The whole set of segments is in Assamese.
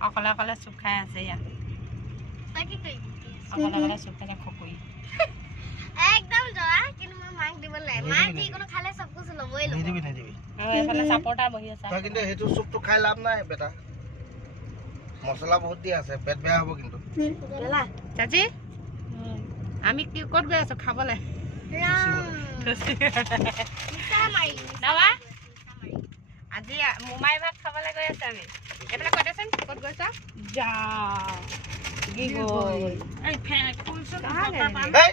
অকলে অকলে চুপ খাই আছে ইয়াত। তই কি কৰিবি অকলে অকলে চুপ খাই খকুৰি। একদম জৰা কিন্তু মই মাক দিব লাগে মাক যিকোনো খালে চব কিছু ল'বই ল'ব। নিদিবি নিদিবি। আৰু এইফালে চাপৰ্টাৰ বহি আছে। তই কিন্তু সেইটো চুপটো খাই লাভ নাই বেটা। মছলা বহুত দিয়া আছে পেট বেয়া হ'ব কিন্তু। চাচি? আমি কি ক'ত গৈ আছো খাবলৈ? আজি মোমাই ভাত খাবলৈ গৈ আছো আমি এইফালে কৈ দেচোন ক'ত গৈছ যা কি গ'ল হেই!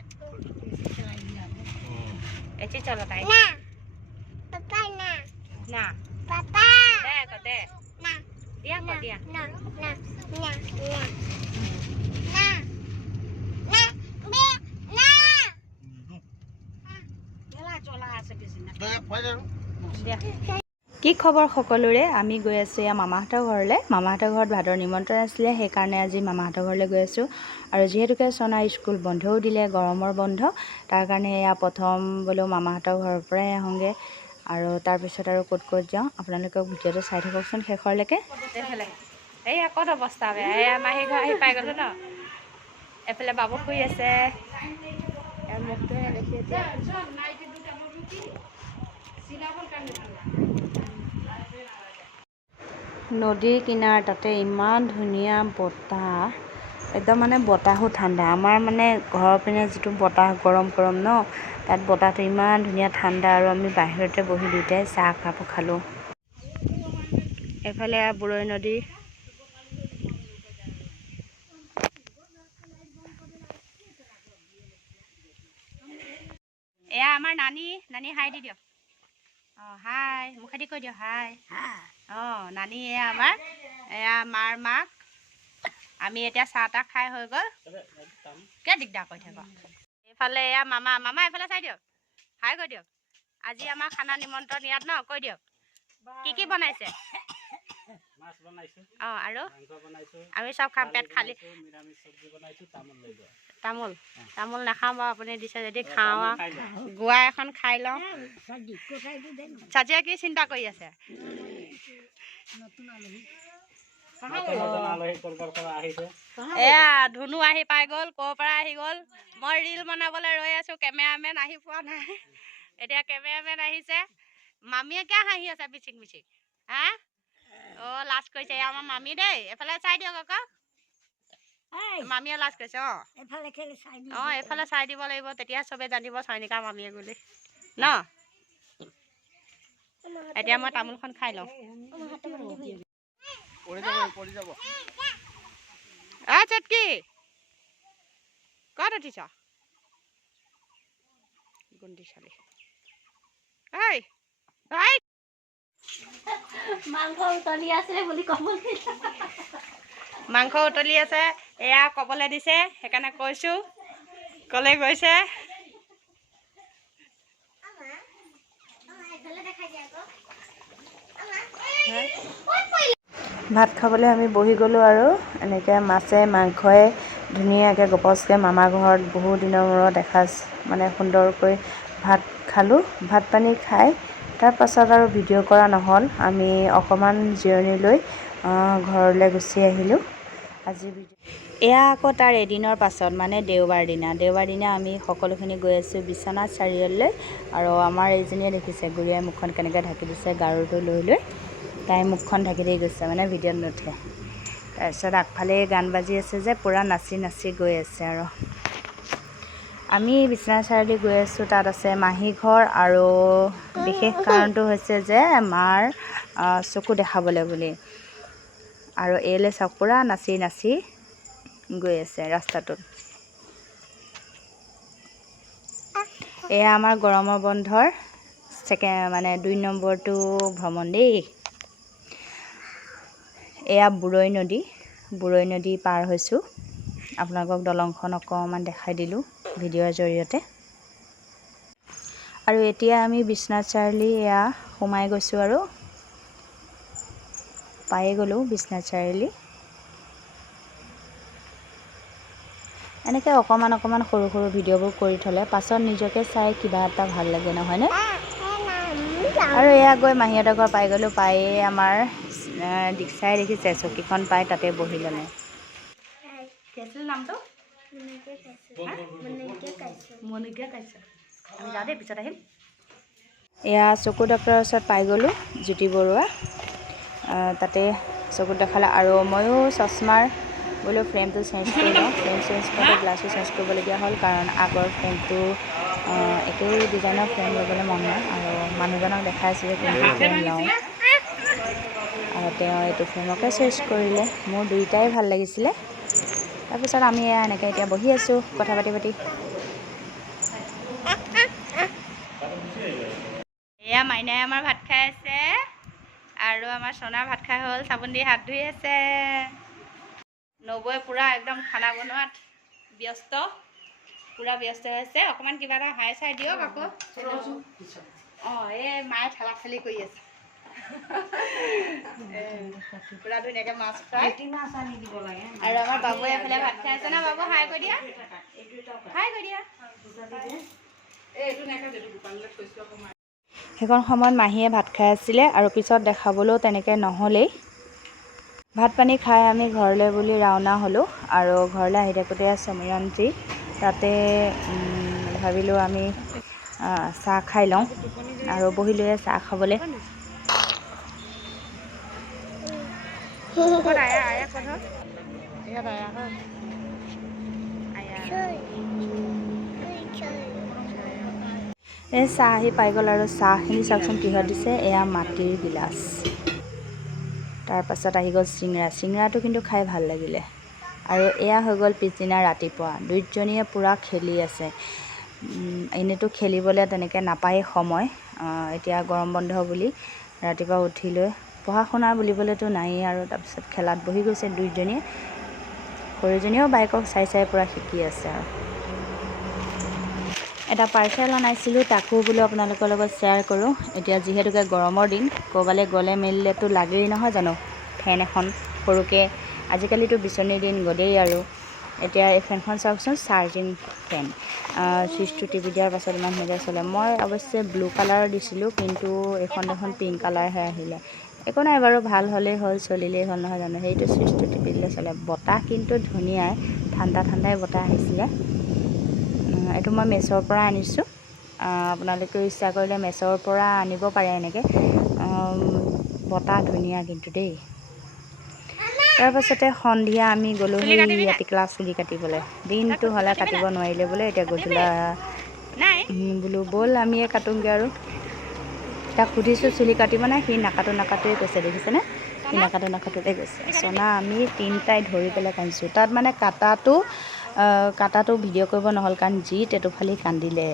এচি চলো তাই না পাপা না না পাপা দে আকৌ দে না দিয়া আকৌ দিয়া না না না না না না বে না তই খুৱাই দে আৰু। দিয়া কি খবৰ সকলোৰে? আমি গৈ আছোঁ এয়া মামাহঁতৰ ঘৰলৈ। মামাহঁতৰ ঘৰত ভাদৰ নিমন্ত্ৰণ আছিলে সেইকাৰণে আজি মামাহঁতৰ ঘৰলৈ গৈ আছোঁ। আৰু যিহেতুকে চনাৰ স্কুল বন্ধও দিলে গৰমৰ বন্ধ। তাৰ কাৰণে এয়া প্ৰথম বোলো মামাহঁতৰ ঘৰৰ পৰাই আহোঁগৈ। আৰু তাৰপিছত আৰু ক'ত ক'ত যাওঁ আপোনালোকক ভিডিঅ'টো চাই থাককচোন শেষৰলৈকে। এই ক'ত অৱস্থা বেয়া মাহী ঘৰ আহি পাই গ'লো ন? এইফালে বাবু শুই আছে। এয়া মুখটোহে দেখি এতিয়া। নদীৰ কিনাৰ তাতে ইমান ধুনীয়া বতাহ একদম মানে বতাহো ঠাণ্ডা। আমাৰ মানে ঘৰৰ পিনে যিটো বতাহ গৰম গৰম ন তাত বতাহটো ইমান ধুনীয়া ঠাণ্ডা আৰু আমি বাহিৰতে বহি দুয়োটাই চাহ কাপ খালোঁ। এইফালে আৰু বুৰৈ নদী। এয়া আমাৰ নানী নানী হাই দি দিয়ক। অঁ হাই মুখেদি কৈ দিয়ক হাই। অঁ নানী এয়া আমাৰ এয়া মাৰ মাক। আমি এতিয়া চাহ তাহ খাই হৈ গ'ল। কিয় দিগদাৰ কৰি থাক। এইফালে এয়া মামা মামা এইফালে চাই দিয়ক। হাই কৈ দিয়ক। আজি আমাৰ খানা নিমন্ত্ৰণ ইয়াত ন কৈ দিয়ক। কি কি বনাইছো? অঁ আৰু? মাংস বনাইছো আমি চব খাম পেট খালি। তামোল তামোল? তামোল নাখাওঁ বাৰু আপুনি দিছে যদি খাওঁ আৰু। গোৱা এখন খাই লওঁ। চাচিয়া কি চিন্তা কৰি আছে? এয়া ধুনু আহি পাই গ'ল ক'ৰ পৰা আহি গ'ল? মই ৰিল বনাবলৈ ৰৈ আছো কেমেৰামেন আহি পোৱা নাই। এতিয়া কেমেৰামেন আহিছে। মামীয়ে কিয় হাঁহি আছে মিচিক মিচিক হা? অ' লাজ কৰিছে। আমাৰ মামী দেই। এইফালে চাই দিয়ক আকৌ। মামীয়ে লাজ কৰিছে অঁ। অঁ এইফালে চাই দিব লাগিব। তেতিয়া চবে জানিব চয়নিকা মামীয়ে বুলি ন? এতিয়া মই তামোলখন খাই লওঁ। আ চেটকি! ক'ত উঠিছ? গুন্দি চালি ঐ ঐ মাংস উতলি আছে বুলি ক'ব মাংস উতলি আছে এয়া ক'বলৈ দিছে সেইকাৰণে কৈছোঁ ক'লে গৈছে। ভাত খাবলৈ আমি বহি গ'লোঁ আৰু এনেকৈ মাছে মাংসই ধুনীয়াকৈ গপচকৈ মামাৰ ঘৰত বহু দিনৰ মূৰত এসাঁজ মানে সুন্দৰকৈ ভাত খালোঁ ভাত পানী খাই তাৰপাছত আৰু ভিডিঅ' কৰা নহ'ল। আমি অকণমান জিৰণি লৈ ঘৰলৈ গুচি আহিলোঁ। আজি এয়া আকৌ তাৰ এদিনৰ পাছত মানে দেওবাৰ দিনা। দেওবাৰ দিনা আমি সকলোখিনি গৈ আছোঁ বিশ্বনাথ চাৰিআলিলৈ আৰু আমাৰ এইজনীয়ে দেখিছে গুৰিয়াই মুখখন কেনেকৈ ঢাকি দিছে গাৰুটো লৈ লৈ। তাই মুখখন ঢাকি দি গৈছে মানে ভিডিঅ'ত নুঠে। তাৰপিছত আগফালে গান বাজি আছে যে পূৰা নাচি নাচি গৈ আছে আৰু। আমি বিশ্বনাথ চাৰিআলি গৈ আছোঁ তাত আছে মাহী ঘৰ আৰু বিশেষ কাৰণটো হৈছে যে মাৰ চকু দেখাবলৈ বুলি। আৰু এইলৈ চাওক পূৰা নাচি নাচি গৈ আছে ৰাস্তাটোত। এয়া আমাৰ গৰমৰ বন্ধৰ ছেকেণ্ড মানে দুই নম্বৰটো ভ্ৰমণ দেই। এয়া বুৰৈ নদী বুৰৈ নদী পাৰ হৈছোঁ। আপোনালোকক দলংখন অকণমান দেখাই দিলোঁ ভিডিঅ'ৰ জৰিয়তে। আৰু এতিয়া আমি বিশ্বনাথ চাৰিআলি এয়া সোমাই গৈছোঁ আৰু। পায়ে গ'লোঁ বিশ্বনাথ চাৰিআলি। এনেকৈ অকণমান অকণমান সৰু সৰু ভিডিঅ'বোৰ কৰি থ'লে পাছত নিজকে চাই কিবা এটা ভাল লাগে নহয়নে আৰু এয়া গৈ মাহীহঁতৰ ঘৰ পাই গ'লোঁ পায়েই আমাৰ দীক্ষাই দেখিছে চকীখন পাই তাতে বহি ল'লে কি আছিল নামটো মণিকা কাইছে আমি যাওঁ দেই এয়া চকু ডক্টৰৰ ওচৰত পাই গ'লোঁ জ্যোতি বৰুৱা। তাতে চকুত দেখালে আৰু ময়ো চশমাৰ বোলো ফ্ৰেমটো চেঞ্জ কৰি লওঁ। ফ্ৰেম চেঞ্জ কৰোঁতে গ্লাছো চেঞ্জ কৰিবলগীয়া হ'ল, কাৰণ আগৰ ফ্ৰেমটো একেই ডিজাইনৰ ফ্ৰেম ল'বলৈ মন নাই। আৰু মানুহজনক দেখাইছিলোঁ কোনটো ফ্ৰেম লওঁ। আৰু তেওঁ এইটো ফ্ৰেমকে চইচ কৰিলে। মোৰ দুয়োটাই ভালো লাগিছিলে। তাৰপিছত আমি এয়া এনেকৈ এতিয়া বহি আছোঁ কথা পাতি পাতি। এয়া মাইনাই আমাৰ ভাত খাই আছে আৰু আমাৰ সোণাৰ ভাত খাই হ'ল চাবোন দি হাত ধুই আছে। নবৈ পূৰা একদম খানা বনোৱাত ব্যস্ত পূৰা ব্যস্ত হৈছে অকণমান কিবা এটা হাই চাই দিয়ক আকৌ। অঁ এই মায়ে ঠেলা ঠেলি কৰি আছে। পূৰা ধুনীয়াকৈ মাছ ফ্ৰাই। আৰু আমাৰ বাবুৱে এফালে ভাত খাই আছে ন বাবু? হাই কৰি দিয়া। হাই কৰি দিয়া। সেইখন সময়ত মাহীয়ে ভাত খাই আছিলে আৰু পিছত দেখাবলৈও তেনেকৈ নহ'লেই। ভাত পানী খাই আমি ঘৰলৈ বুলি ৰাওনা হ'লোঁ আৰু ঘৰলৈ আহি থাকোঁতে সমীৰন্তী তাতে ভাবিলোঁ আমি চাহ খাই লওঁ আৰু বহিলোৱে চাহ খাবলৈ। ক'ত আয়া আয়া ক'ত হ'ল ইয়াত আয়া হয় আয়া এই চাহ আহি পাই গ'ল আৰু চাহখিনি চাওকচোন কিহত দিছে। এয়া মাটিৰ গিলাচ। তাৰপাছত আহি গ'ল চিঙৰা। চিঙৰাটো কিন্তু খাই ভাল লাগিলে। আৰু এয়া হৈ গ'ল পিছদিনা ৰাতিপুৱা। দুইজনীয়ে পূৰা খেলি আছে। এনেইতো খেলিবলৈ তেনেকৈ নাপায়েই সময়। এতিয়া গৰম বন্ধ বুলি ৰাতিপুৱা উঠি লৈ পঢ়া শুনা বুলিবলৈতো নায়েই আৰু তাৰপিছত খেলাত বহি গৈছে দুইজনীয়ে। সৰুজনীয়েও বাইকক চাই চাই পূৰা শিকি আছে আৰু। এটা পাৰ্চেল অনাইছিলোঁ তাকো বোলো আপোনালোকৰ লগত শ্বেয়াৰ কৰোঁ। এতিয়া যিহেতুকে গৰমৰ দিন ক'ৰবালৈ গ'লে মেলিলেতো লাগেই নহয় জানো? ফেন এখন সৰুকৈ। আজিকালিতো বিচনীৰ দিন গ'লেই আৰু। এতিয়া এই ফেনখন চাওকচোন চাৰ্জিং ফেন। চুইচটো টিপি দিয়াৰ পাছত ইমান ধুনীয়াকৈ চলে। মই অৱশ্যে ব্লু কালাৰৰ দিছিলোঁ কিন্তু এইখন দেখোন পিংক কালাৰহে আহিলে। একো নাই বাৰু ভাল হ'লেই হ'ল চলিলেই হ'ল নহয় জানো? সেইটো চুইচটো টিপি দিলে চলে। বতাহ কিন্তু ধুনীয়াই ঠাণ্ডা ঠাণ্ডাই বতাহ আহিছিলে। এইটো মই মেছ'ৰ পৰা আনিছোঁ। আপোনালোকেও ইচ্ছা কৰিলে মেছ'ৰ পৰা আনিব পাৰে এনেকৈ। বতাহ ধুনীয়া কিন্তু দেই। তাৰপাছতে সন্ধিয়া আমি গ'লোঁ সেই টিকলা চুলি কাটিবলৈ। দিনটো হ'লে কাটিব নোৱাৰিলে বোলে এতিয়া গধূলা বোলো ব'ল আমিয়ে কাটোংগৈ আৰু। তাক সুধিছোঁ, চুলি কাটিব নাই সি নাকাটো নাকাটোৱে কৈছে, দেখিছেনে? সি নাকাটো নাকাটোতে গৈছে চনা আমি তিনিটাই ধৰি পেলাই কান্দিছোঁ। তাত মানে কাটাটো কাটাটো ভিডিঅ' কৰিব নহ'ল, কাৰণ যি টেটুফালি কান্দিলে।